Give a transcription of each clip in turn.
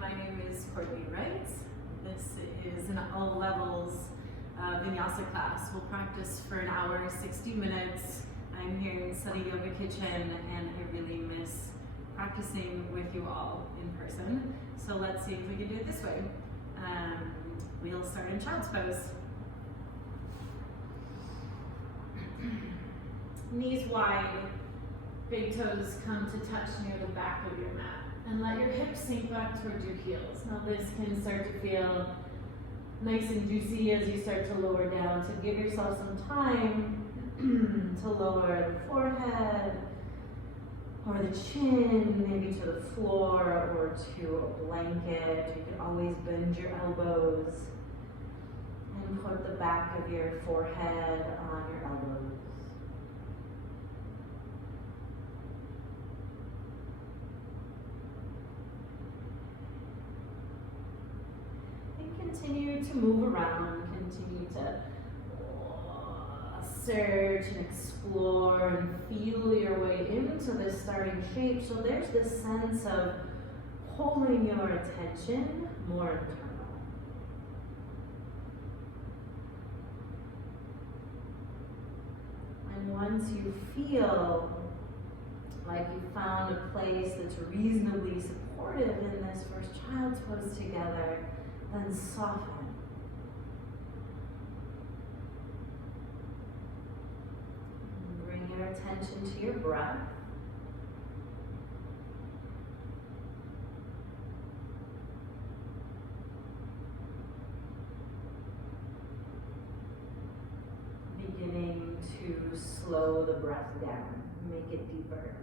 My name is Courtney Wright. This is an all levels vinyasa class. We'll practice for an hour, 60 minutes. I'm here in Sunny Yoga Kitchen and I really miss practicing with you all in person. So let's see if we can do it this way. We'll start in child's pose. Knees wide, big toes come to touch near the back of your mat. And let your hips sink back towards your heels. Now this can start to feel nice and juicy as you start to lower down. So give yourself some time to lower the forehead or the chin, maybe to the floor or to a blanket. You can always bend your elbows and put the back of your forehead on your elbows. Continue to move around, continue to search and explore and feel your way into this starting shape. So there's this sense of pulling your attention more internal. And once you feel like you found a place that's reasonably supportive in this first child's pose together, then soften. And bring your attention to your breath. Beginning to slow the breath down, make it deeper.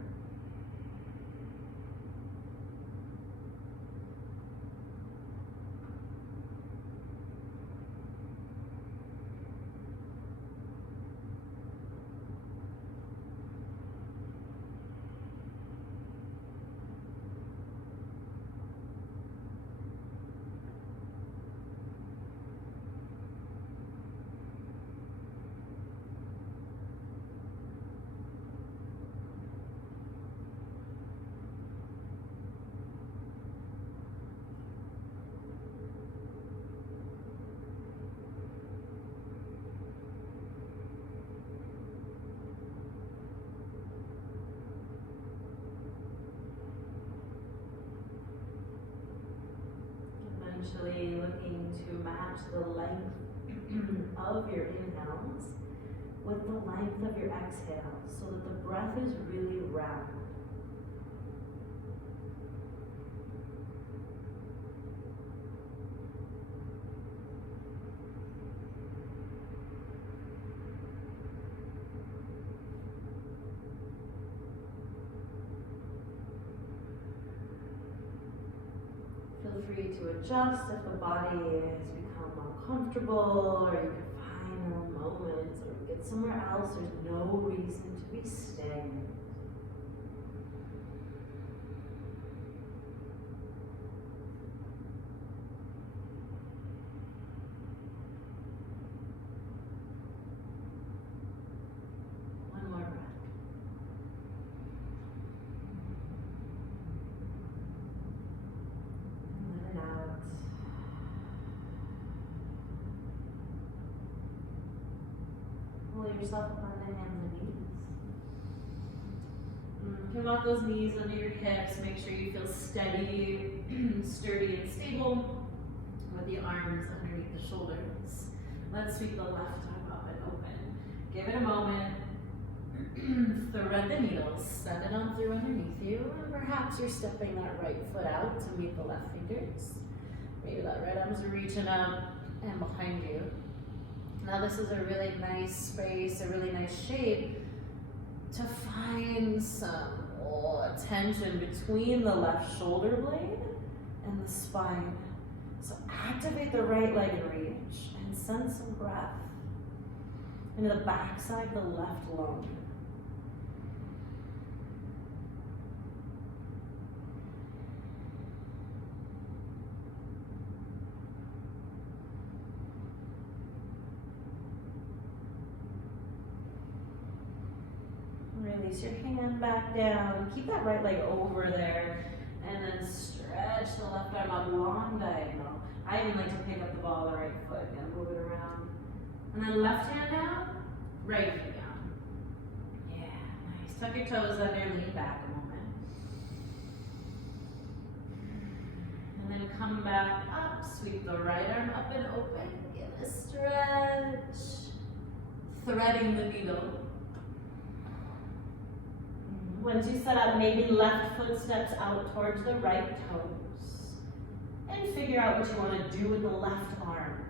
Eventually looking to match the length of your inhales with the length of your exhales so that the breath is really round. Feel free to adjust if the body has become uncomfortable, or you can find a moment or get somewhere else. There's no reason to be stagnant. One more breath. Out. Pull yourself up on the hands and knees. Come out those knees under your hips. Make sure you feel steady, sturdy, and stable with the arms underneath the shoulders. Let's sweep the left arm up and open. Give it a moment. Thread the needles, send it on through underneath you, and perhaps you're stepping that right foot out to meet the left fingers. Maybe that right arm's reaching up and behind you. Now this is a really nice space, a really nice shape to find some tension between the left shoulder blade and the spine. So activate the right leg and reach, and send some breath into the back side of the left lung. Release your hand back down. Keep that right leg over there And then stretch the left arm up, long diagonal. I even like to pick up the ball of the right foot and move it around. And then left hand down, right knee down. Yeah, nice. Tuck your toes under, lean back a moment. And then come back up, sweep the right arm up and open. Get a stretch. Threading the needle. Once you set up, maybe left foot steps out towards the right toes. And figure out what you want to do with the left arm.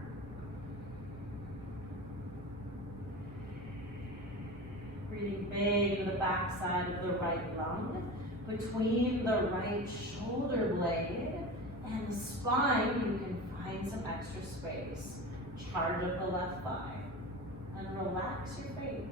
Breathing big into the back side of the right lung. Between the right shoulder blade and the spine, you can find some extra space. Charge up the left thigh. And relax your face.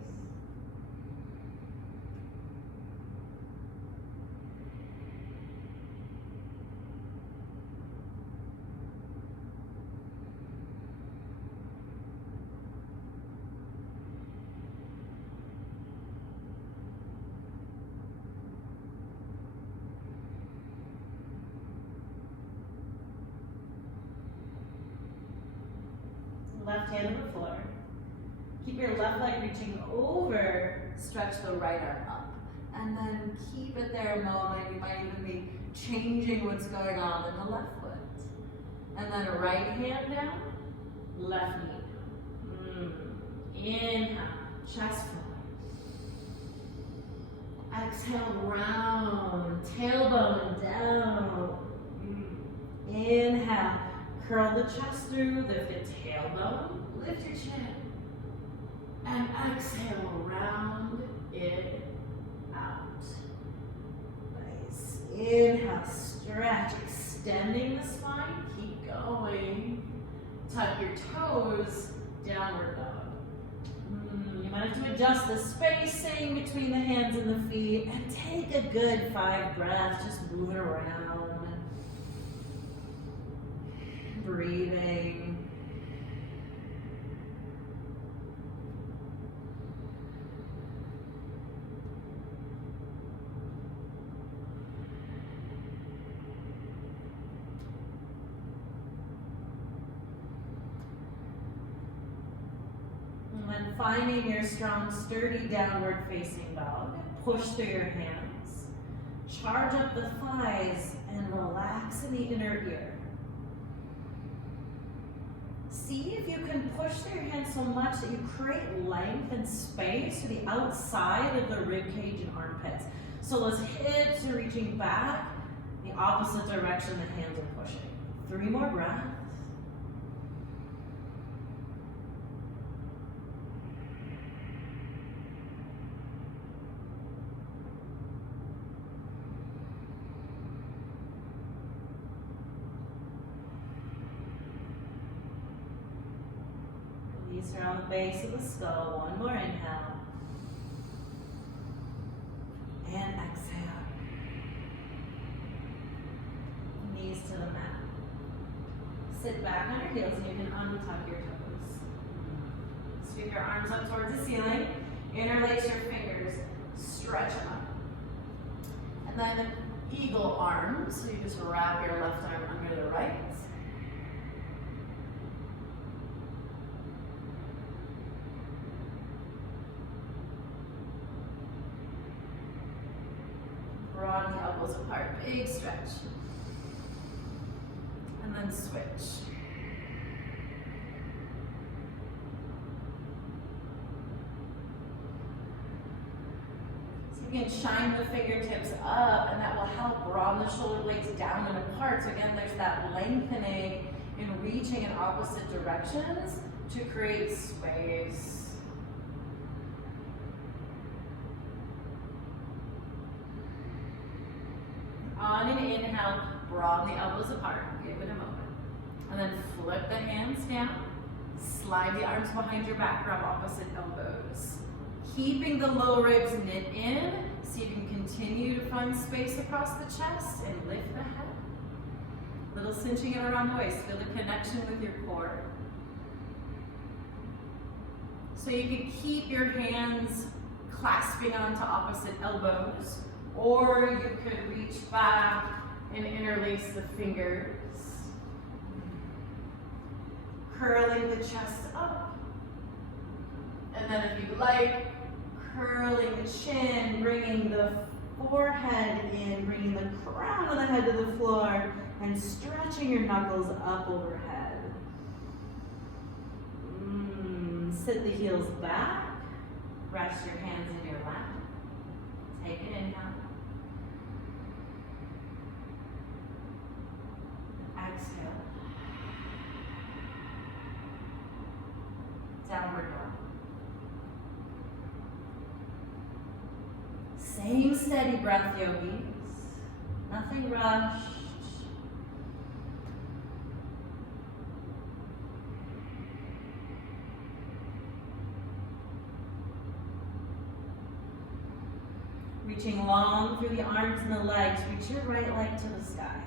Left hand on the floor. Keep your left leg reaching over, stretch the right arm up. And then keep it there a moment. You might even be changing what's going on in the left foot. And then right hand down, left knee. Inhale, chest fly. Exhale, round, tailbone down. Inhale, curl the chest through, lift the tailbone, lift your chin. And exhale, round it out. Nice. Inhale, stretch, extending the spine. Keep going. Tuck your toes, downward dog. You might have to adjust the spacing between the hands and the feet. And take a good 5 breaths, just moving around. Breathing. And then finding your strong, sturdy downward facing dog. Push through your hands. Charge up the thighs and relax in the inner ear. See if you can push through your hands so much that you create length and space to the outside of the rib cage and armpits. So those hips are reaching back, the opposite direction the hands are pushing. 3 more breaths. Around the base of the skull. 1 more inhale. And exhale. Knees to the mat. Sit back on your heels and you can untuck your toes. Sweep your arms up towards the ceiling. Interlace your fingers. Stretch them up. And then eagle arms. So you just wrap your left arm under the right. Broaden the elbows apart, big stretch. And then switch. So you can shine the fingertips up and that will help broaden the shoulder blades down and apart. So again, there's that lengthening and reaching in opposite directions to create space. On an inhale, broaden the elbows apart, give it a moment. And then flip the hands down, slide the arms behind your back, grab opposite elbows. Keeping the low ribs knit in, see if you can continue to find space across the chest and lift the head. Little cinching it around the waist, feel the connection with your core. So you can keep your hands clasping onto opposite elbows, or you could reach back and interlace the fingers. Curling the chest up. And then if you like, curling the chin, bringing the forehead in, bringing the crown of the head to the floor, and stretching your knuckles up overhead. Sit the heels back. Rest your hands in your lap. Take an inhale. Exhale. Downward dog. Same steady breath, yogis. Nothing rushed. Reaching long through the arms and the legs. Reach your right leg to the sky.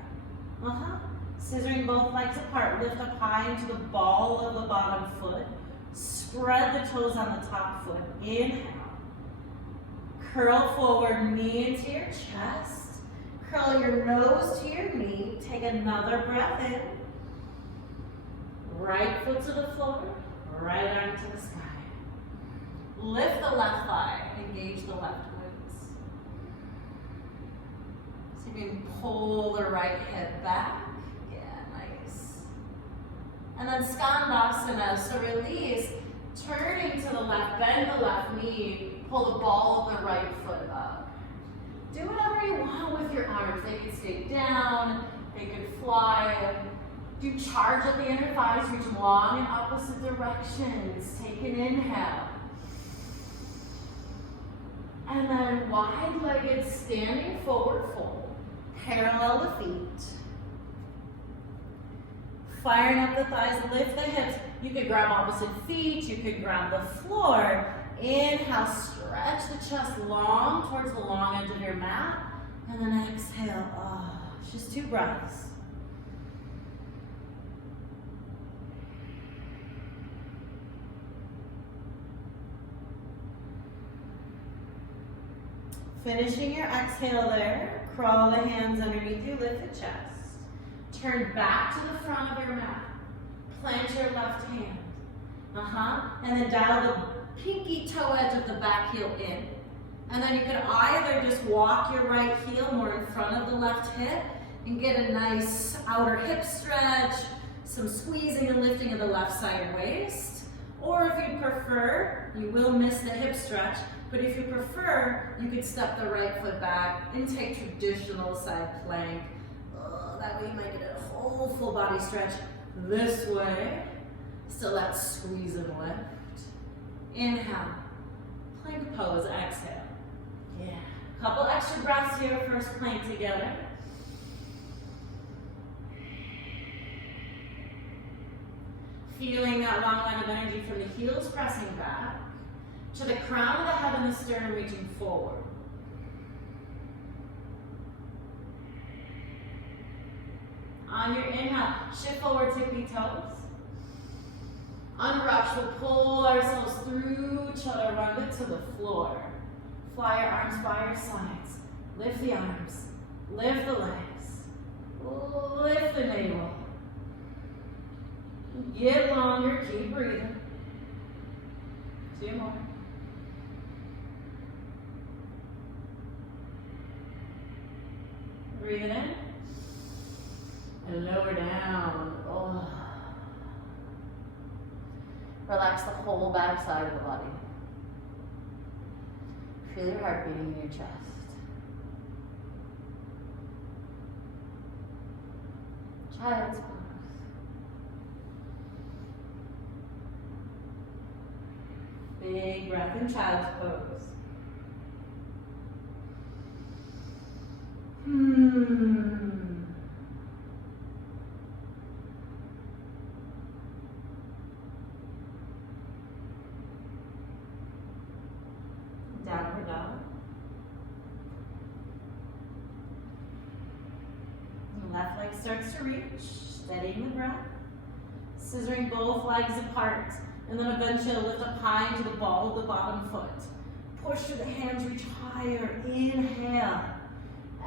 Scissoring both legs apart. Lift up high into the ball of the bottom foot. Spread the toes on the top foot. Inhale. Curl forward, knee into your chest. Curl your nose to your knee. Take another breath in. Right foot to the floor. Right arm to the sky. Lift the left thigh. Engage the left glutes. So you can pull the right hip back. Yeah, nice. And then Skandasana. So release. Turning to the left, bend the left knee, pull the ball of the right foot up. Do whatever you want with your arms. They can stay down, they can fly. Do charge at the inner thighs, reach long in opposite directions. Take an inhale. And then wide-legged standing forward fold. Parallel the feet. Firing up the thighs, lift the hips. You could grab opposite feet, you could grab the floor. Inhale, stretch the chest long towards the long edge of your mat. And then exhale, just 2 breaths. Finishing your exhale there, crawl the hands underneath you, lift the chest. Turn back to the front of your mat. Plant your left hand. And then dial the pinky toe edge of the back heel in. And then you could either just walk your right heel more in front of the left hip and get a nice outer hip stretch, some squeezing and lifting of the left side waist. Or if you prefer, you will miss the hip stretch, but if you prefer, you could step the right foot back and take traditional side plank. That way you might get a whole full body stretch this way. Still that squeeze and lift. Inhale. Plank pose, exhale. Yeah. Couple extra breaths here, first plank together. Feeling that long line of energy from the heels pressing back to the crown of the head and the sternum reaching forward. On your inhale, shift forward, tippy toes. Unrush, we'll pull ourselves through chaturanga to the floor. Fly your arms by your sides. Lift the arms, lift the legs, lift the navel. Get longer, keep breathing. 2 more. Breathe it in. And lower down. Relax the whole back side of the body. Feel your heart beating in your chest. Child's pose. Big breath in child's pose. Downward dog. The left leg starts to reach, steadying the breath. Scissoring both legs apart, and then eventually lift up high into the ball of the bottom foot. Push through the hands, reach higher. Inhale.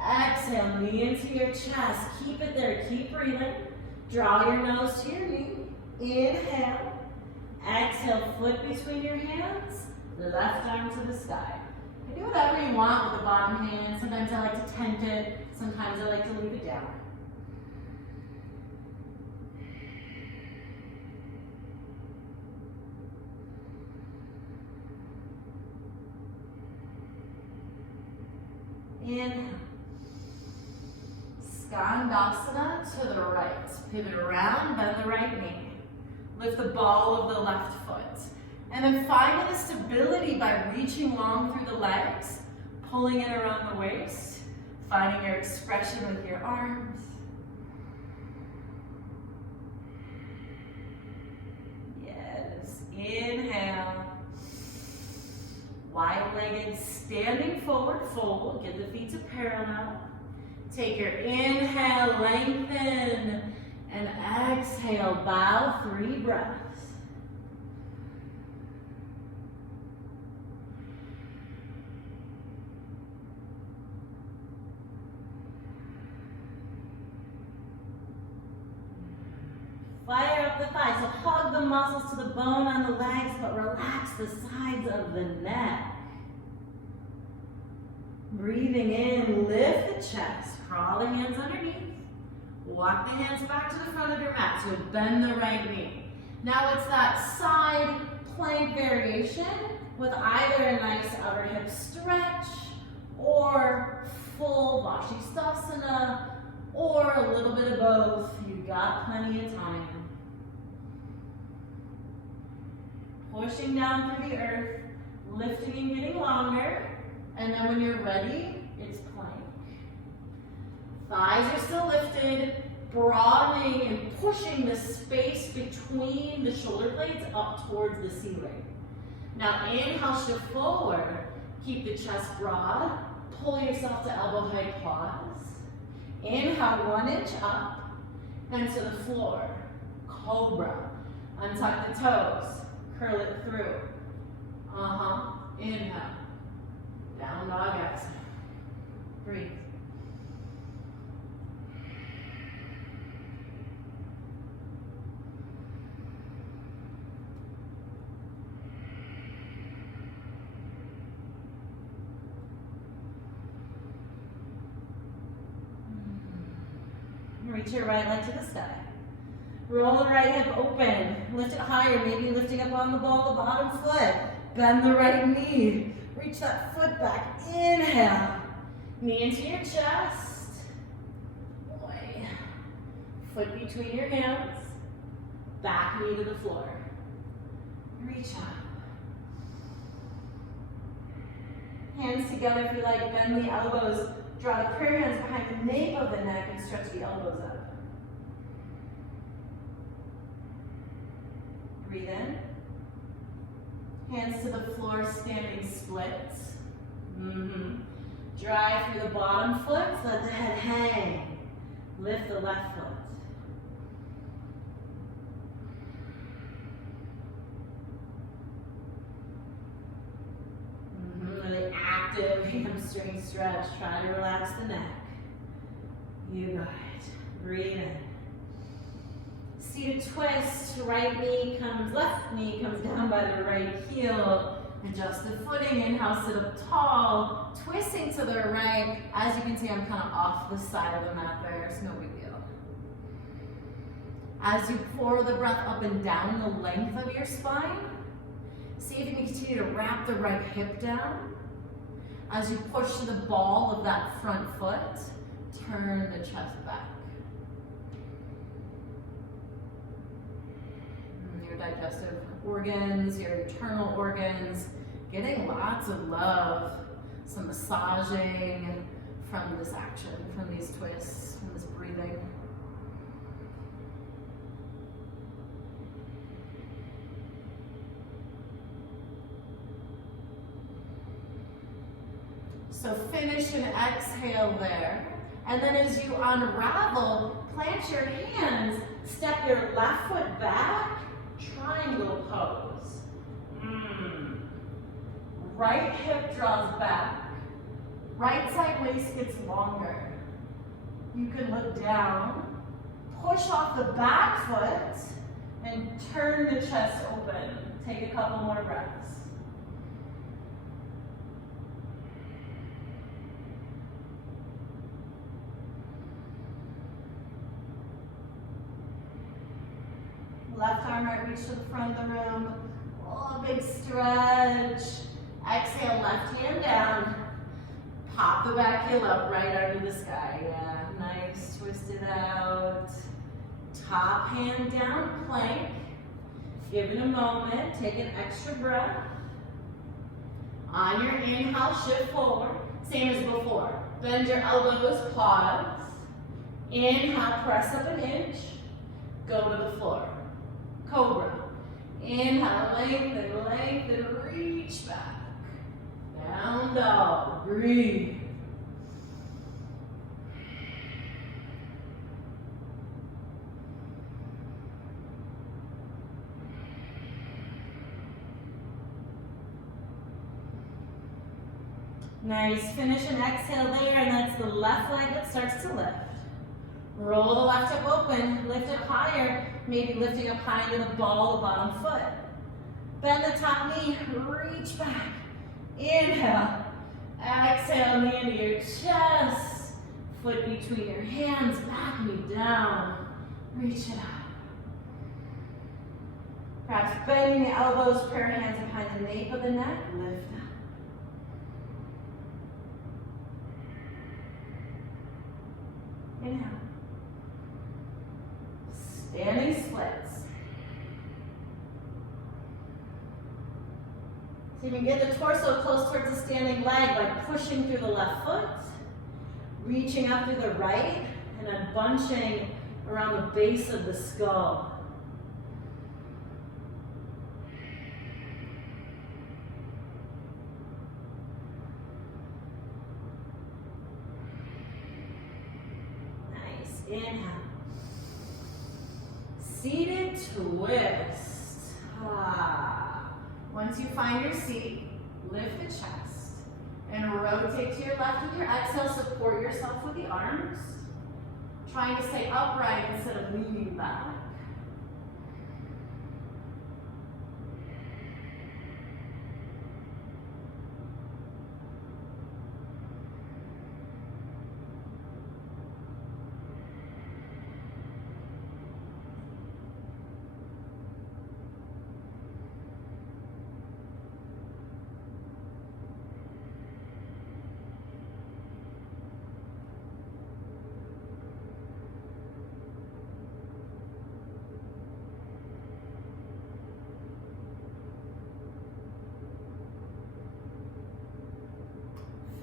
Exhale, knee into your chest. Keep it there, keep breathing. Draw your nose to your knee. Inhale. Exhale, foot between your hands. Left arm to the sky. You do whatever you want with the bottom hand. Sometimes I like to tent it. Sometimes I like to leave it down. Inhale. Skandasana to the right. Pivot around, bend the right knee. Lift the ball of the left foot. And then find the stability by reaching long through the legs, pulling it around the waist, finding your expression with your arms. Yes, inhale. Wide-legged, standing forward fold. Get the feet to parallel. Take your inhale, lengthen, and exhale, bow, 3 breaths. Fire up the thighs, so hug the muscles to the bone on the legs, but relax the sides of the neck. Breathing in, lift the chest, crawl the hands underneath. Walk the hands back to the front of your mat, so bend the right knee. Now it's that side plank variation with either a nice outer hip stretch or full Vashisthasana or a little bit of both. You've got plenty of time. Pushing down through the earth, lifting and getting longer, and then when you're ready, it's plank. Thighs are still lifted, broadening and pushing the space between the shoulder blades up towards the ceiling. Now inhale, shift forward, keep the chest broad, pull yourself to elbow height, pause. Inhale, 1 inch up, then to the floor, cobra. Untuck the toes, curl it through. Inhale, down dog, exhale. Breathe. Reach your right leg to the sky. Roll the right hip open. Lift it higher, maybe lifting up on the ball, the bottom foot. Bend the right knee. Reach that foot back. Inhale. Knee into your chest. Boy. Foot between your hands. Back knee to the floor. Reach up. Hands together if you like. Bend the elbows. Draw the prayer hands behind the nape of the neck and stretch the elbows up. Breathe in. Hands to the floor, standing splits. Drive through the bottom foot, let the head hang. Lift the left foot. Really active hamstring stretch. Try to relax the neck. You got it. Breathe in. Seated twist. Right knee comes, left knee comes down by the right heel. Adjust the footing. Inhale, sit up tall. Twisting to the right. As you can see, I'm kind of off the side of the mat there. It's no big deal. As you pour the breath up and down the length of your spine, see if you can continue to wrap the right hip down. As you push to the ball of that front foot, turn the chest back. Your digestive organs, your internal organs, getting lots of love, some massaging from this action, from these twists, from this breathing. So finish and exhale there. And then as you unravel, plant your hands, step your left foot back, triangle pose. Right hip draws back. Right side waist gets longer. You can look down, push off the back foot, and turn the chest open. Take a couple more breaths. Left arm might reach to the front of the room. Oh, big stretch. Exhale, left hand down. Pop the back heel up right under the sky. Yeah, nice. Twist it out. Top hand down, plank. Give it a moment. Take an extra breath. On your inhale, shift forward. Same as before. Bend your elbows, pause. Inhale, press up an inch. Go to the floor. Cobra. Inhale, lengthen, lengthen, reach back. Down dog, breathe. Nice, finish an exhale there, and that's the left leg that starts to lift. Roll the left hip open, lift it higher, maybe lifting up high into the ball of the bottom foot. Bend the top knee, reach back. Inhale, exhale, knee into your chest. Foot between your hands, back knee down. Reach it up. Perhaps bending the elbows, prayer hands behind the nape of the neck, lift up. Inhale. Standing splits. So you can get the torso close towards the standing leg by pushing through the left foot, reaching up through the right, and then bunching around the base of the skull. Nice. Inhale. Seated twist. Once you find your seat, lift the chest and rotate to your left with your exhale. Support yourself with the arms. Trying to stay upright instead of leaning back.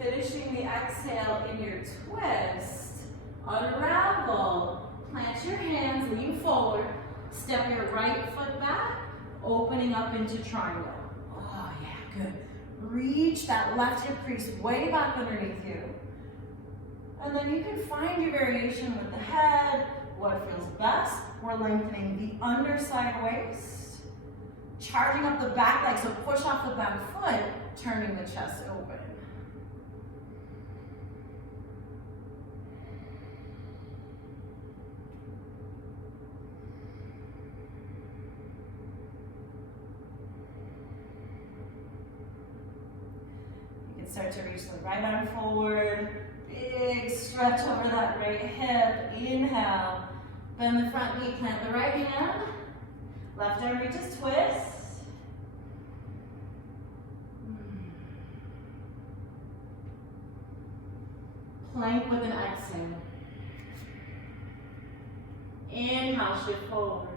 Finishing the exhale in your twist, unravel, plant your hands, lean forward, step your right foot back, opening up into triangle. Oh yeah, good. Reach that left hip crease way back underneath you. And then you can find your variation with the head, what feels best. We're lengthening the underside waist, charging up the back leg, so push off the back foot, turning the chest open. Start to reach the right arm forward. Big stretch over that right hip. Inhale. Bend the front knee, plant the right hand. Left arm reaches, twist. Plank with an exhale. Inhale, shift forward.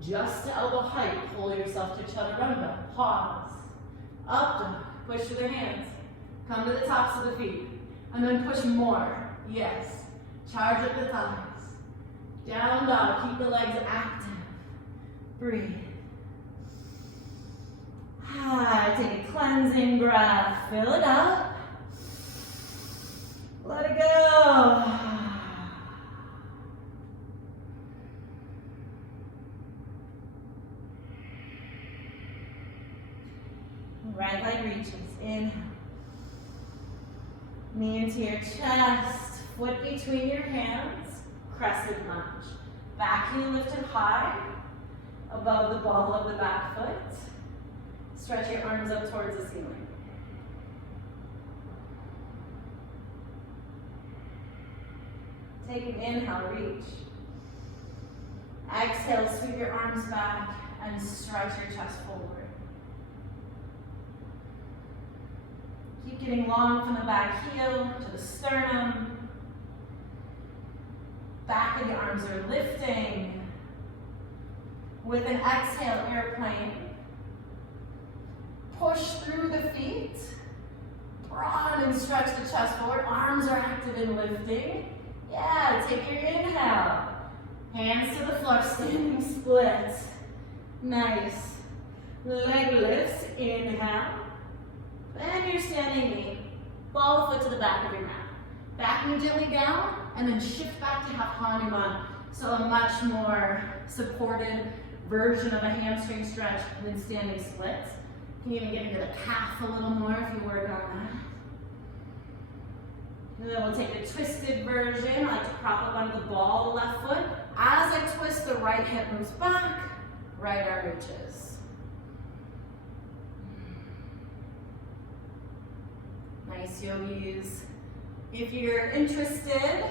Just to elbow height, pull yourself to chaturanga. Pause. Up dog. Push with your hands. Come to the tops of the feet. And then push more. Yes. Charge up the thighs. Down dog. Keep the legs active. Breathe. Take a cleansing breath. Fill it up. Let it go. Right leg reaches. Inhale. Knee into your chest, foot between your hands, crescent lunge. Back knee lifted high, above the ball of the back foot. Stretch your arms up towards the ceiling. Take an inhale, reach. Exhale, sweep your arms back and stretch your chest forward. Keep getting long from the back heel to the sternum. Back of the arms are lifting. With an exhale, airplane. Push through the feet. Broaden and stretch the chest forward. Arms are active and lifting. Yeah, take your inhale. Hands to the floor, standing split. Nice. Leg lifts, inhale. Bend your standing knee. Ball the foot to the back of your mat. Back knee gently down, and then shift back to half Hanuman. So a much more supported version of a hamstring stretch than standing splits. You can even get into the calf a little more if you work on that. And then we'll take the twisted version. I like to prop up onto the ball, the left foot. As I twist, the right hip moves back, right arm reaches. Nice, yogis. If you're interested,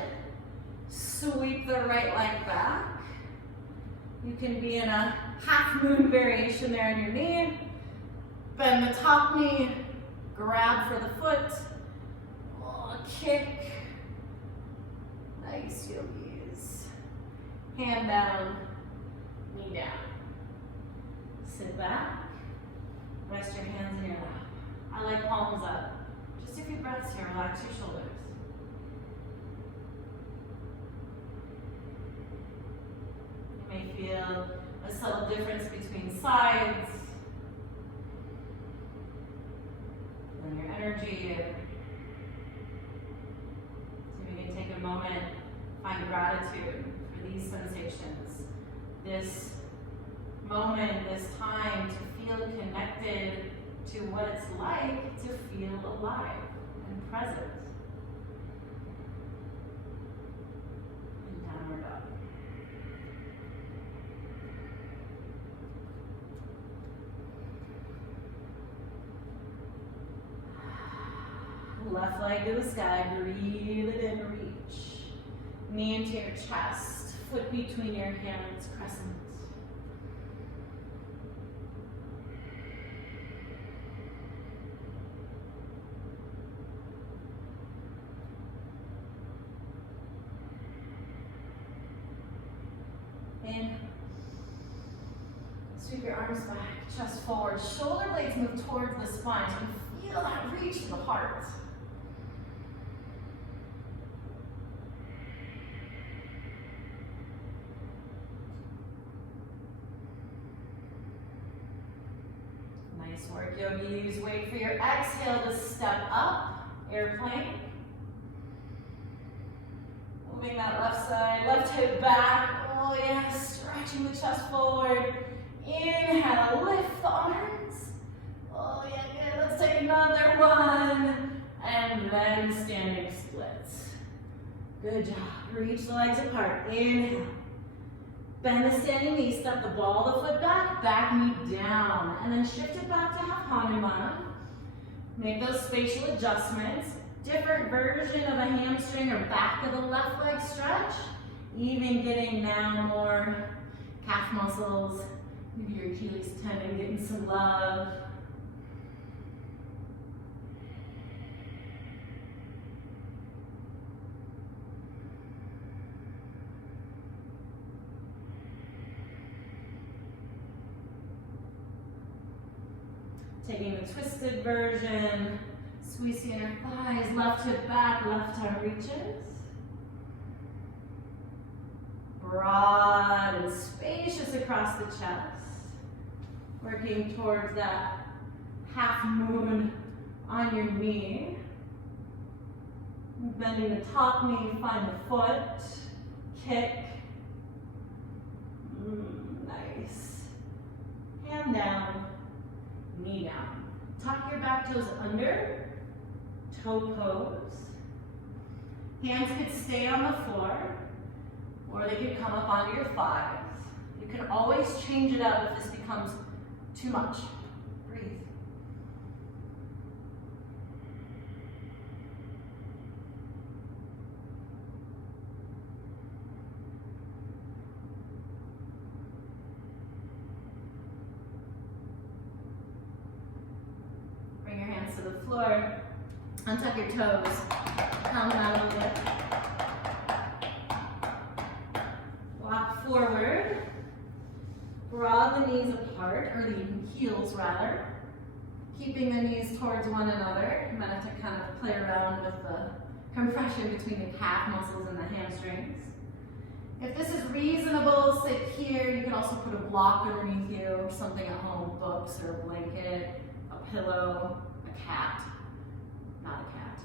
sweep the right leg back. You can be in a half moon variation there on your knee. Bend the top knee, grab for the foot. Kick. Nice, yogis. Hand down, knee down. Sit back. Rest your hands in your lap. I like palms up. Just a few breaths here. Relax your shoulders. You may feel a subtle difference between sides. And your energy. Take a moment, find gratitude for these sensations. This moment, this time to feel connected to what it's like to feel alive and present. And downward dog. Left leg to the sky, breathe it in, reach. Knee into your chest, foot between your hands, crescent. In. Sweep your arms back, chest forward. Shoulder blades move towards the spine. So you feel that reach to the heart. Nice work, yogis. Wait for your exhale to step up, airplane. Moving that left side, left hip back. Oh yes, stretching the chest forward. Inhale, lift the arms. Oh yeah, good. Let's take another one. And then standing splits. Good job. Reach the legs apart. Inhale. Bend the standing knee, step the ball of the foot back, back knee down, and then shift it back to half Hanuman. Make those spatial adjustments. Different version of a hamstring or back of the left leg stretch. Even getting now more calf muscles, maybe your Achilles tendon getting some love. Taking the twisted version, squeeze the inner thighs, left hip back, left arm reaches. Broad and spacious across the chest. Working towards that half moon on your knee. Bending the top knee, find the foot, kick. Nice. Hand down. Knee down. Tuck your back toes under, toe pose. Hands could stay on the floor, or they could come up onto your thighs. You can always change it up if this becomes too much. Breathe. Bring your hands to the floor. Untuck your toes. Come down a little bit. Walk forward. Draw the knees apart, or the heels rather. Keeping the knees towards one another. You might have to kind of play around with the compression between the calf muscles and the hamstrings. If this is reasonable, sit here. You can also put a block underneath you, or something at home, books or a blanket, a pillow, a cat. Not a cat.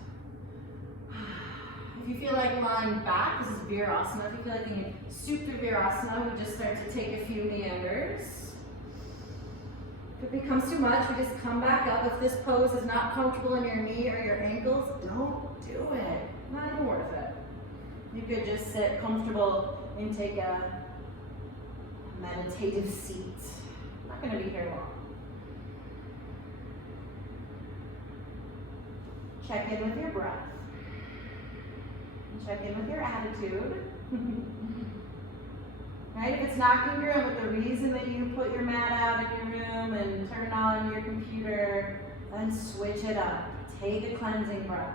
If you feel like lying back, this is Virasana. If you feel like you can stoop through Virasana, we just start to take a few meanders. If it becomes too much, we just come back up. If this pose is not comfortable in your knee or your ankles, don't do it. Not even worth it. You could just sit comfortable and take a meditative seat. I'm not going to be here long. Check in with your breath. Check in with your attitude. Right? If it's not congruent with the reason that you put your mat out in your room and turn on your computer, then switch it up. Take a cleansing breath.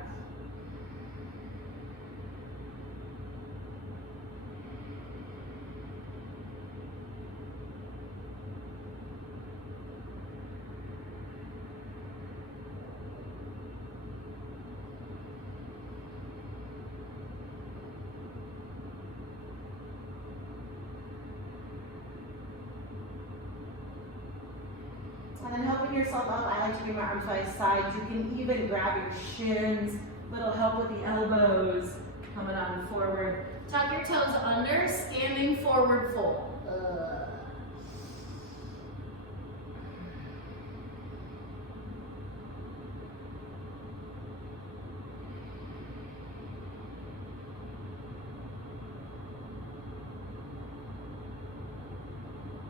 And then helping yourself up, I like to bring my arms by sides. You can even grab your shins, little help with the elbows, coming on forward. Tuck your toes under, standing forward fold.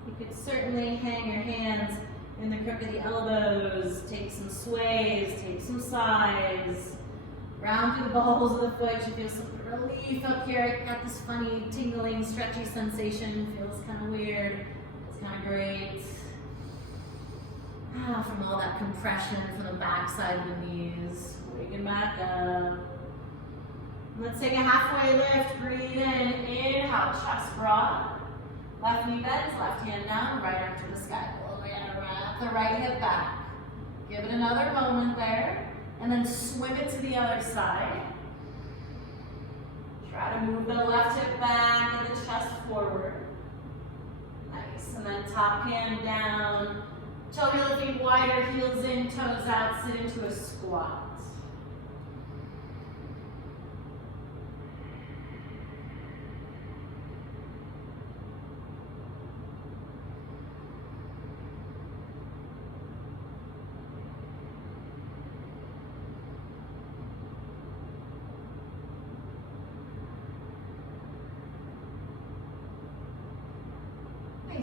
You could certainly hang your hands in the crook of the elbows, take some sways, take some sighs, round through the balls of the foot. You feel some relief up here. I got this funny tingling, stretchy sensation. Feels kind of weird. It's kind of great. From all that compression from the back side of the knees. Waking back up. Let's take a halfway lift. Breathe in. Inhale, chest broad. Left knee bends, left hand down, right arm to the sky. Wrap the right hip back. Give it another moment there, and then swim it to the other side. Try to move the left hip back and the chest forward. Nice, and then top hand down. Till you're looking wider, heels in, toes out, sit into a squat.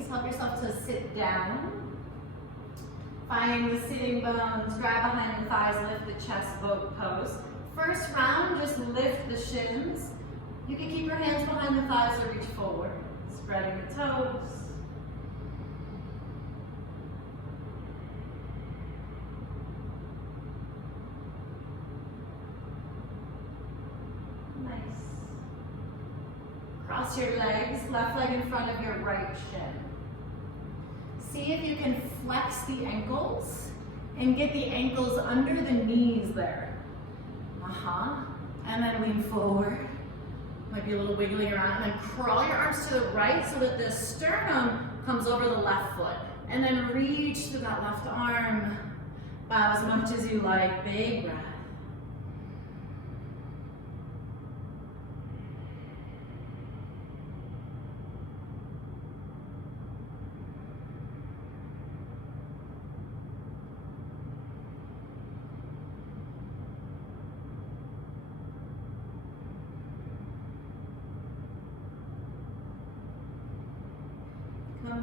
Help yourself to sit down. Find the sitting bones, grab behind the thighs, lift the chest, boat pose. First round, just lift the shins. You can keep your hands behind the thighs or reach forward. Spreading the toes. Nice. Cross your legs, left leg in front of your right shin. See if you can flex the ankles and get the ankles under the knees there. And then lean forward. Might be a little wiggly around. And then crawl your arms to the right so that the sternum comes over the left foot. And then reach through that left arm. Bow as much as you like. Big breath.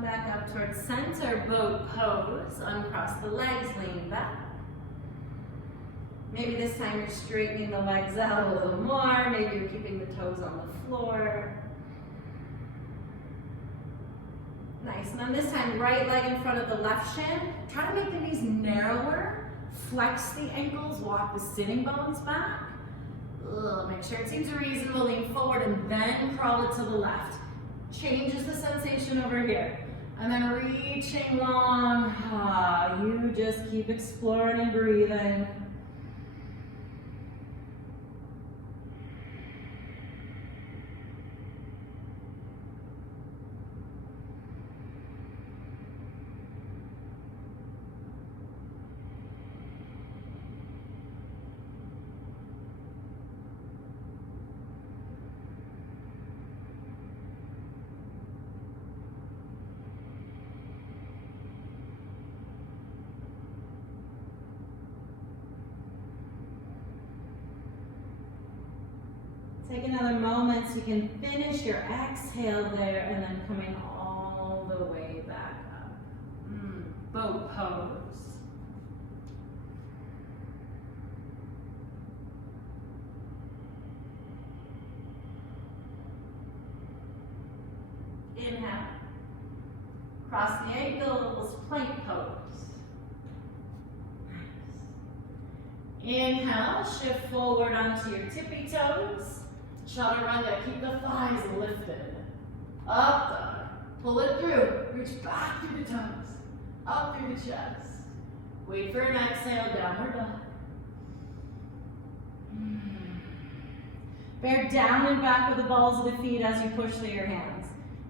back up towards center, boat pose. Uncross the legs, lean back. Maybe this time you're straightening the legs out a little more. Maybe you're keeping the toes on the floor. Nice, and then this time, right leg in front of the left shin. Try to make the knees narrower. Flex the ankles, walk the sitting bones back. Make sure it seems reasonable, lean forward and then crawl it to the left. Changes the sensation over here. And then reaching long. You just keep exploring and breathing. Take another moment so you can finish your exhale there and then coming all the way back up. Boat pose. Inhale. Cross the ankles, plank pose. Nice. Inhale, shift forward onto your tippy toes. Chaturanga, keep the thighs lifted. Up dog. Pull it through. Reach back through the toes. Up through the chest. Wait for an exhale, downward dog. Bear down and back with the balls of the feet as you push through your hands.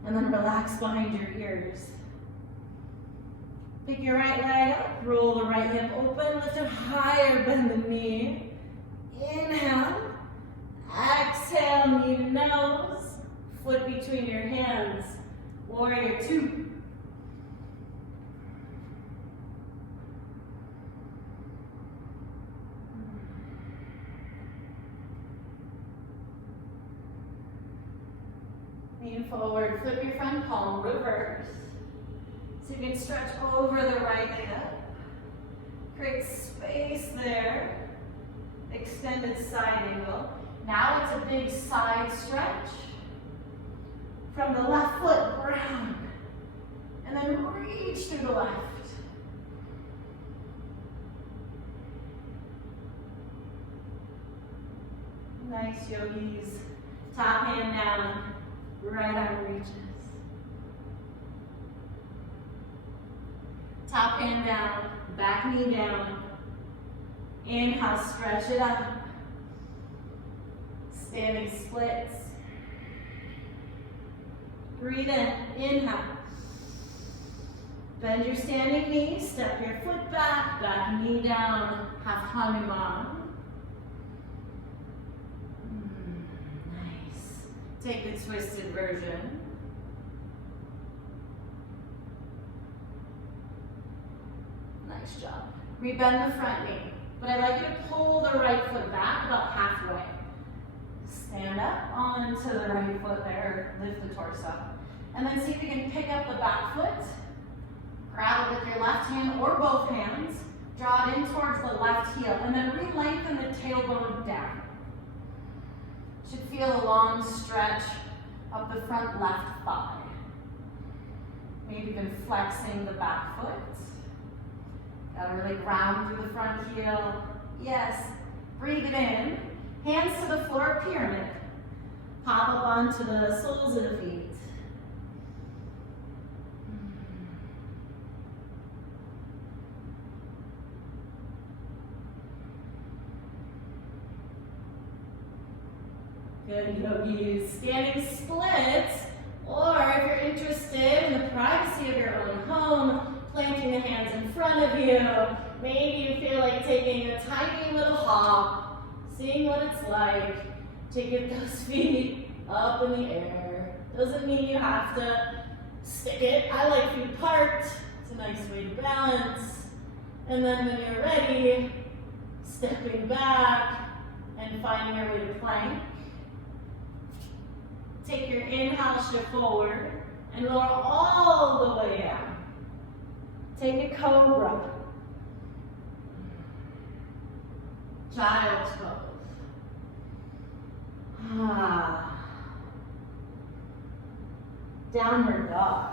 And then relax behind your ears. Pick your right leg up. Roll the right hip open. Lift it higher, bend the knee. Inhale. Exhale, knee to nose, foot between your hands, warrior two. Lean forward, flip your front palm, reverse. So you can stretch over the right hip, create space there, extended side angle. Now it's a big side stretch. From the left foot, ground. And then reach through the left. Nice, yogis. Top hand down, right arm reaches. Top hand down, back knee down. Inhale, stretch it up. Standing splits. Breathe in, inhale. Bend your standing knee, step your foot back, back knee down, half Hanuman. Nice. Take the twisted version. Nice job. Rebend the front knee, but I like you to pull the right foot back about halfway. Stand up onto the right foot there, lift the torso. And then see if you can pick up the back foot, grab it with your left hand or both hands, draw it in towards the left heel, and then re-lengthen the tailbone down. Should feel a long stretch up the front left thigh. Maybe even flexing the back foot. Gotta really ground through the front heel. Yes, breathe it in. Hands to the floor, pyramid. Pop up onto the soles of the feet. Good, yogis. Standing splits, or if you're interested in the privacy of your own home, planting the hands in front of you. Maybe you feel like taking a tiny little hop, seeing what it's like to get those feet up in the air. Doesn't mean you have to stick it. I like feet apart. It's a nice way to balance. And then when you're ready, stepping back and finding your way to plank. Take your inhale, shift forward, And lower all the way down. Take a cobra. Child's pose. Downward dog.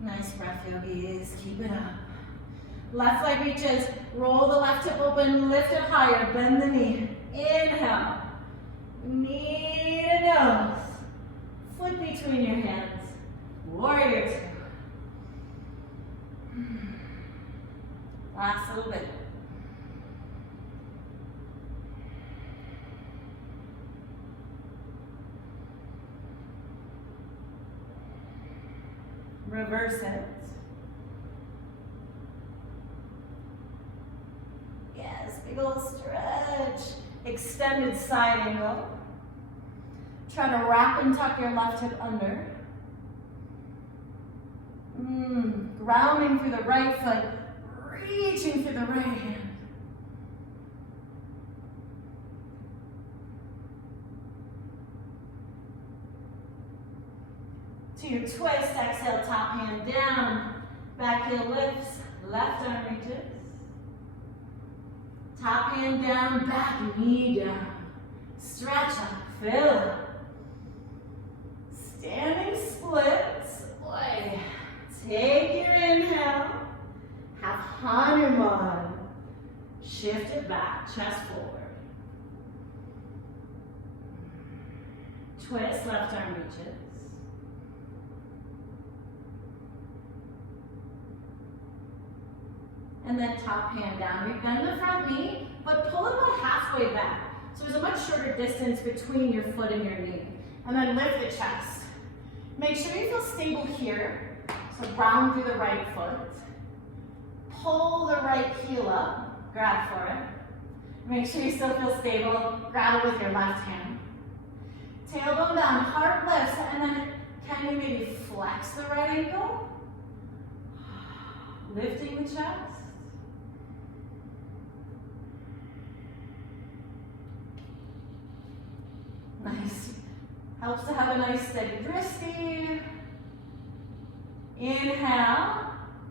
Nice breath, yogis. Keep it up. Left leg reaches. Roll the left hip open. Lift it higher. Bend the knee. Inhale. Knee to nose. Foot between your hands. Warrior two. Last little bit. Reverse it. Yes, big old stretch. Extended side angle. Try to wrap and tuck your left hip under. Grounding through the right foot. Reaching through the right hand. To your twist, exhale, top hand down. Back heel lifts, left arm reaches. Top hand down, back knee down. Stretch up, fill up. Standing splits. Boy. Take your inhale. Have Hanuman. Shift it back, chest forward. Twist, left arm reaches. And then top hand down. We bend the front knee, but pull it about halfway back. So there's a much shorter distance between your foot and your knee. And then lift the chest. Make sure you feel stable here. So round through the right foot. Pull the right heel up. Grab for it. Make sure you still feel stable. Grab it with your left hand. Tailbone down, heart lifts, and then can you maybe flex the right ankle? Lifting the chest. Nice. Helps to have a nice steady wristy. Inhale.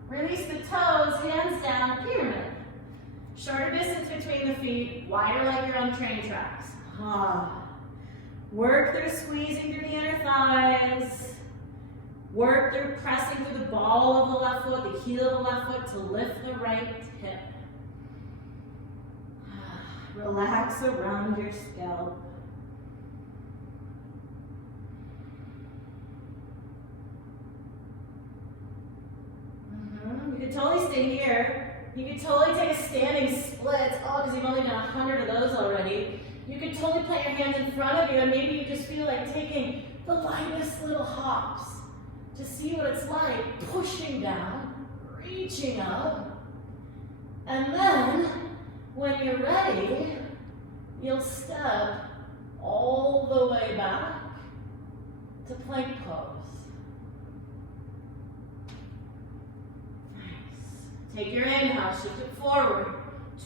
Release the toes, hands down, pyramid. Shorter distance between the feet, wider like you're on train tracks. Work through squeezing through the inner thighs. Work through pressing through the ball of the left foot, the heel of the left foot to lift the right hip. Relax around your scalp. You could totally stay here. You could totally take a standing split. Oh, because you've only done 100 of those already. You could totally put your hands in front of you and maybe you just feel like taking the lightest little hops to see what it's like pushing down, reaching up. And then, when you're ready, you'll step all the way back to plank pose. Take your inhale, shift it forward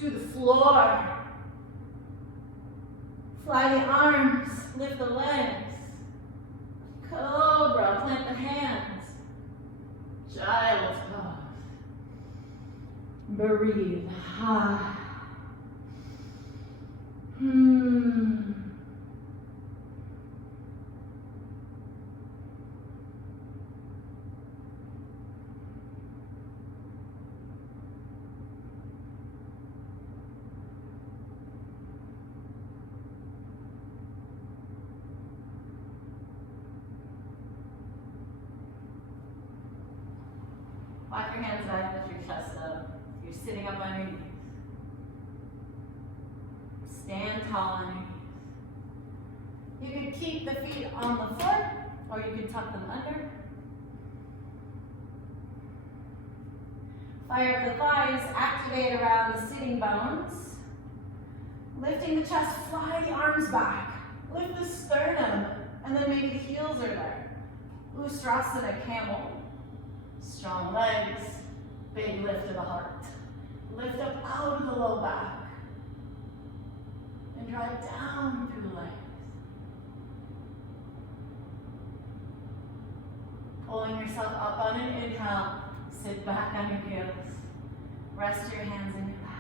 to the floor. Fly the arms, lift the legs. Cobra, plant the hands. Child's pose. Breathe. Walk your hands back, lift your chest up. You're sitting up on your knees. Stand tall on your knees. You can keep the feet on the floor, or you can tuck them under. Fire up the thighs, activate around the sitting bones. Lifting the chest, fly the arms back. Lift the sternum, and then maybe the heels are there. Ustrasana, camel. Strong legs, big lift of the heart. Lift up out of the low back. draw it down through the legs. Pulling yourself up on an inhale, sit back on your heels. Rest your hands in your lap.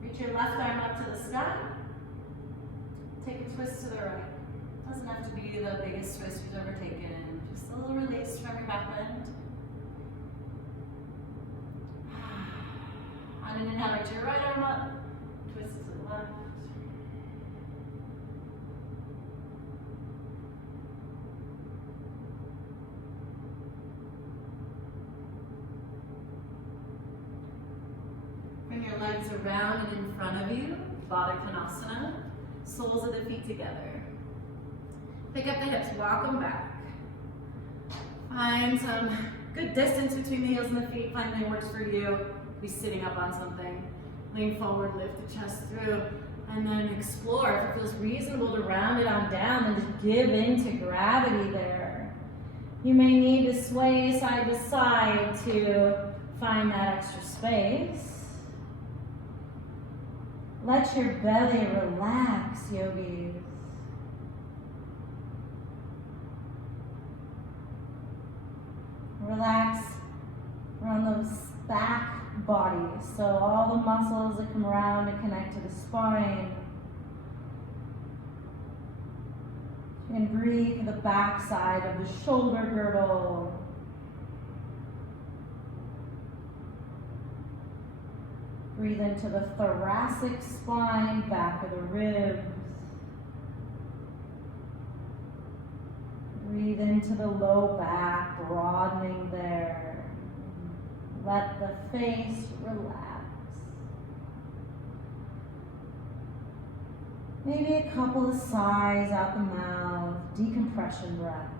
Reach your left arm up to the sky. Take a twist to the right. Doesn't have to be the biggest twist you've ever taken. Just a little release from your back bend. On an inhale, reach your right arm up. Twist to the left. Bring your legs around and in front of you, Baddha Konasana. Soles of the feet together. Pick up the hips, walk them back. Find some good distance between the heels and the feet. Find what works for you. Be sitting up on something. Lean forward, lift the chest through, and then explore. If it feels reasonable to round it on down, then just give in to gravity there. You may need to sway side to side to find that extra space. Let your belly relax, yogis. Relax around those back bodies. So all the muscles that come around and connect to the spine. And breathe through the back side of the shoulder girdle. Breathe into the thoracic spine, back of the ribs. Breathe into the low back, broadening there. Let the face relax. Maybe a couple of sighs out the mouth, decompression breath.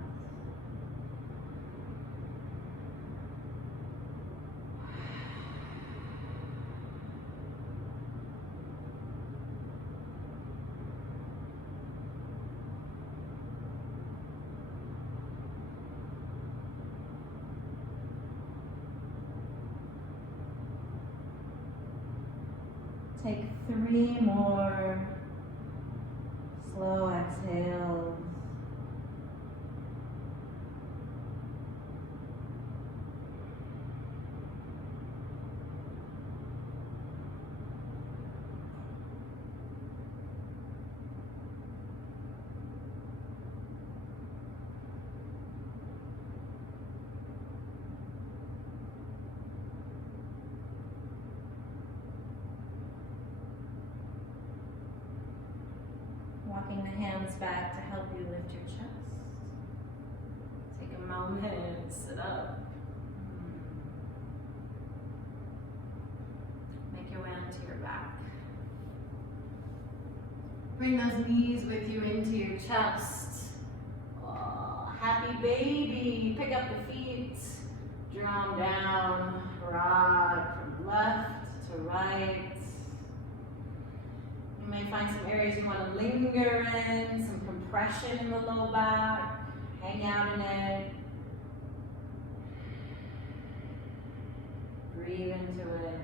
Take 3 more slow exhales. Walking the hands back to help you lift your chest. Take a moment and sit up. Make your way onto your back. Bring those knees with you into your chest. Oh, happy baby. Pick up the feet. Draw them down. Rock from left to right. You may find some areas you want to linger in, some compression in the low back, hang out in it. Breathe into it.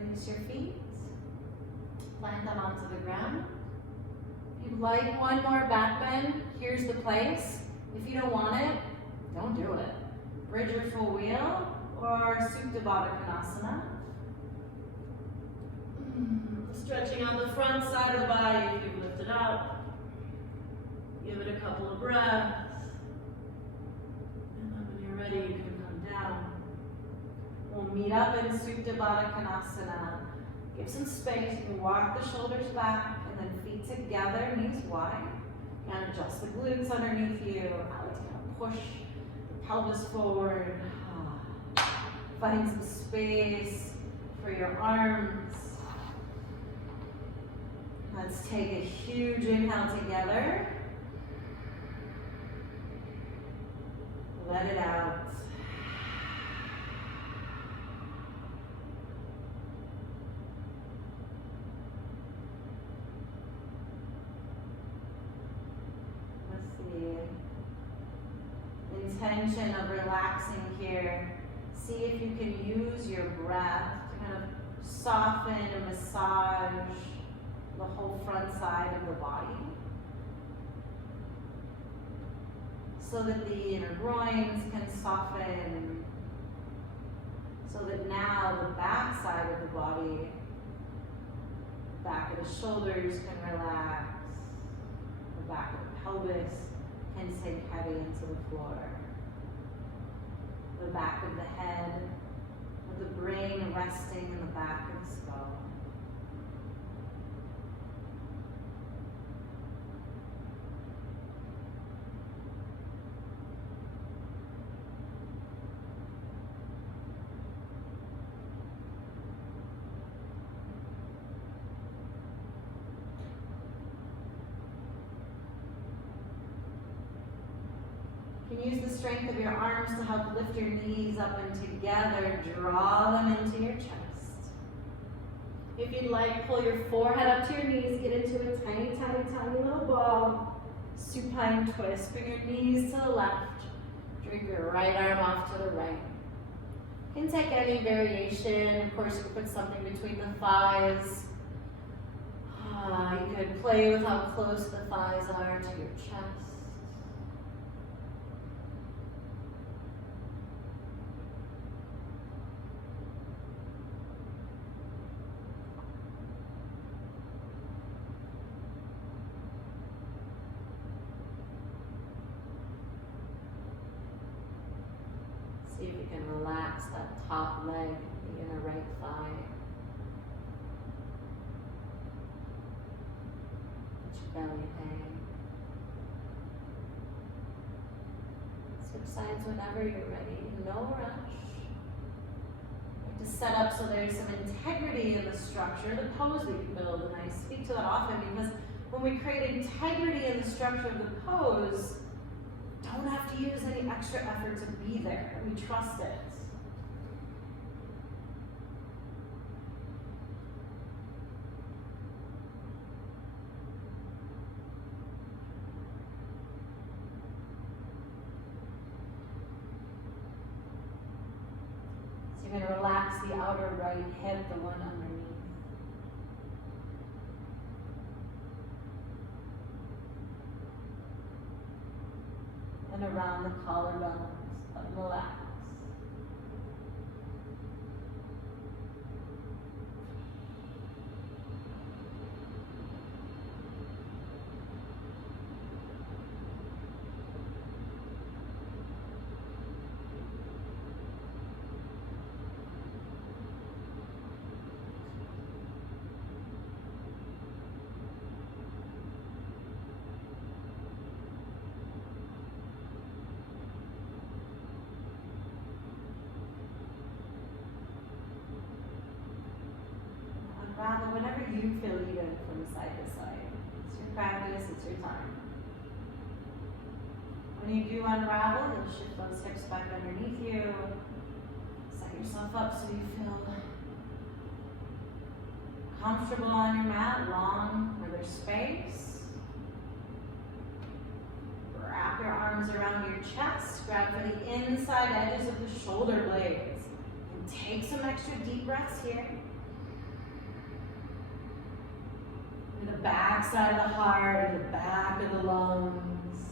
Release your feet, plant them onto the ground. If you'd like one more back bend, here's the place. If you don't want it, don't do it. Bridge or full wheel, or Supta Baddha Konasana. Stretching on the front side of the body if you've lifted up. Give it a couple of breaths. And then when you're ready, you can come down. We'll We'll meet up in Supta Baddha Konasana. Give some space. You can walk the shoulders back and then feet together, knees wide. And adjust the glutes underneath you. I like to kind of push the pelvis forward. Find some space for your arms. Let's take a huge inhale together. Let it out. Intention of relaxing here. See if you can use your breath to kind of soften and massage the whole front side of the body, so that the inner groins can soften, so that now the back side of the body, back of the shoulders can relax, the back of the pelvis can sink heavy into the floor. The back of the head, with the brain resting in the back of the skull. You can use the strength of your arms to help lift your knees up and together. Draw them into your chest. If you'd like, pull your forehead up to your knees. Get into a tiny, tiny, tiny little ball. Supine twist. Bring your knees to the left. Drag your right arm off to the right. You can take any variation. Of course, you can put something between the thighs. You could play with how close the thighs are to your chest. See if you can relax that top leg, the inner right thigh. Let your belly hang. Switch sides whenever you're ready. No rush. You have to set up so there's some integrity in the structure, the pose we can build. And I speak to that often because when we create integrity in the structure of the pose, don't have to use any extra effort to be there. We trust it. So you're going to relax the outer right hip, the one underneath. And around the collarbones, let them relax. Unravel whenever you feel even from side to side. It's your practice, it's your time. When you do unravel, you'll shift those hips back underneath you. Set yourself up so you feel comfortable on your mat, long where there's space. Wrap your arms around your chest, grab for the inside edges of the shoulder blades. And take some extra deep breaths here. In the back side of the heart, and the back of the lungs.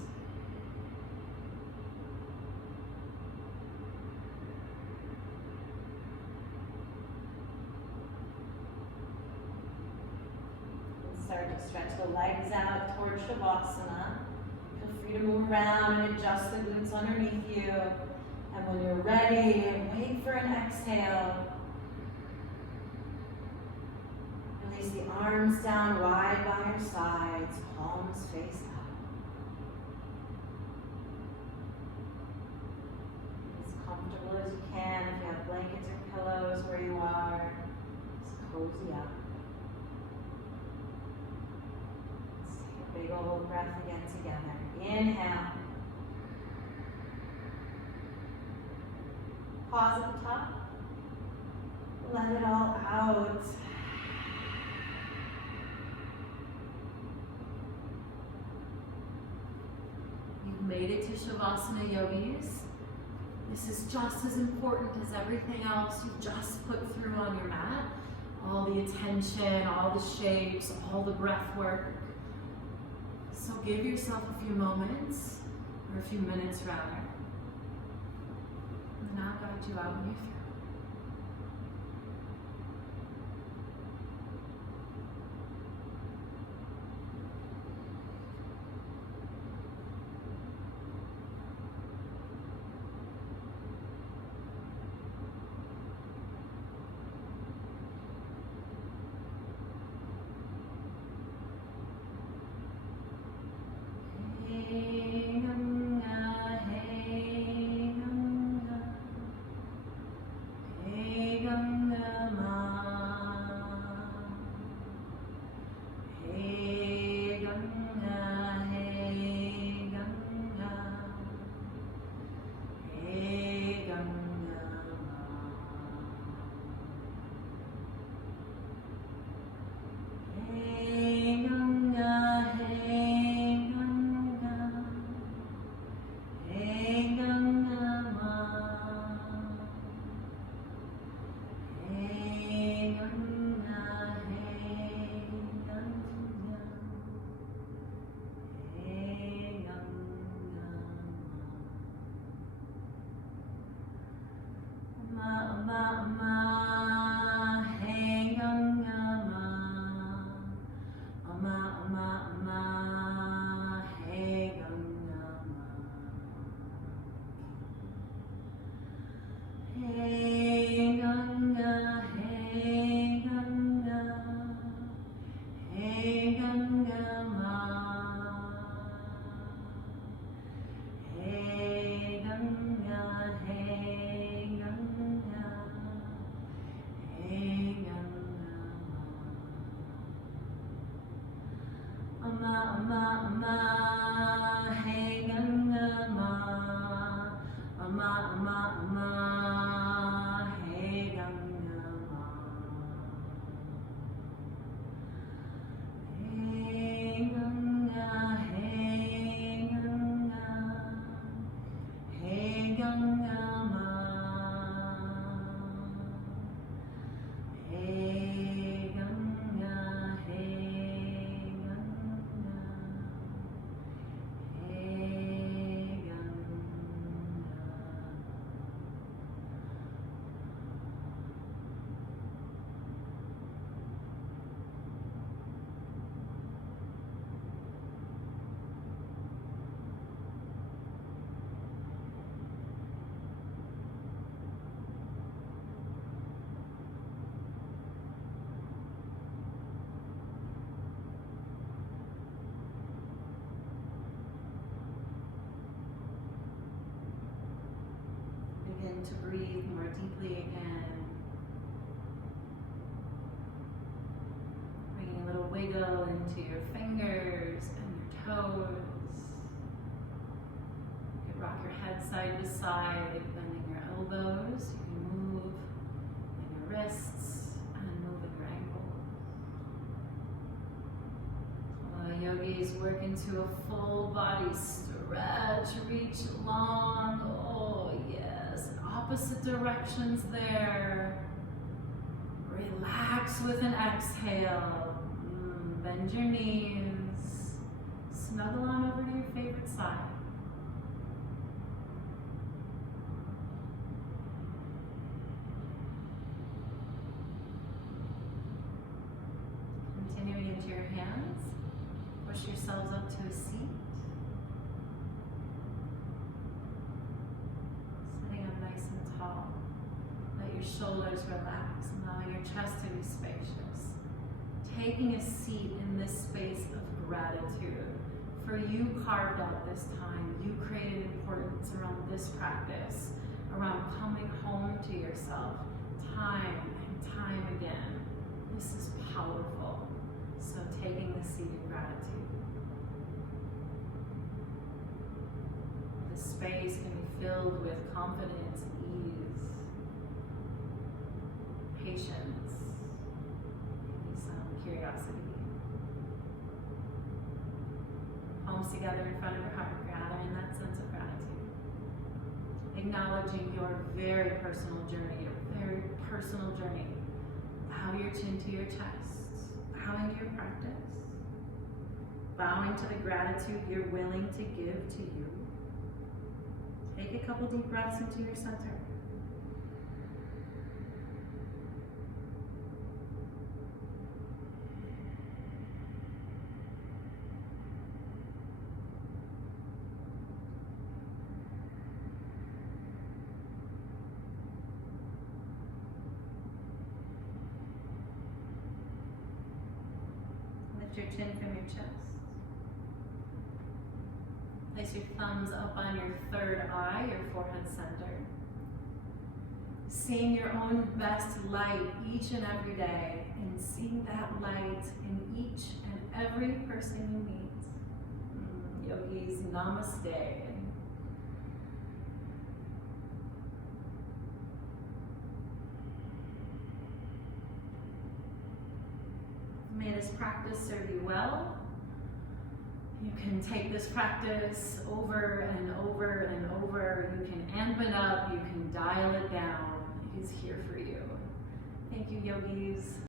And start to stretch the legs out towards Shavasana. Feel free to move around and adjust the glutes underneath you. And when you're ready, wait for an exhale. Release the arms down wide by your sides, palms face up. As comfortable as you can. If you have blankets or pillows where you are, just cozy up. Let's take a big old breath again together. Inhale. Pause at the top. Let it all out. You've made it to Shavasana, yogis. This is just as important as everything else you've just put through on your mat. All the attention, all the shapes, all the breath work. So give yourself a few moments, or a few minutes rather. And then I'll guide you out when you're through. Begin to breathe more deeply again. Bringing a little wiggle into your fingers and your toes. You can rock your head side to side, bending your elbows. You can move in your wrists and move in your ankles. Yogis work into a full body stretch, reach long. Oh yes, opposite directions there. Relax with an exhale. Bend your knees. Snuggle on over to your favorite side. Continuing into your hands. Push yourselves up to a seat. Sitting up your shoulders relax, allowing your chest to be spacious. Taking a seat in this space of gratitude. For you carved out this time, you created importance around this practice, around coming home to yourself time and time again. This is powerful. So taking the seat in gratitude. The space can be filled with confidence, ease, patience, maybe some curiosity. Palms together in front of your heart, gathering that sense of gratitude. Acknowledging your very personal journey, Bow your chin to your chest, bowing to your practice, bowing to the gratitude you're willing to give to you. Take a couple deep breaths into your center. Lift your chin from your chest. Place your thumbs up on your third eye, your forehead center. Seeing your own best light each and every day, and seeing that light in each and every person you meet. Yogis, namaste. May this practice serve you well. You can take this practice over and over and over. You can amp it up, you can dial it down. It is here for you. Thank you, yogis.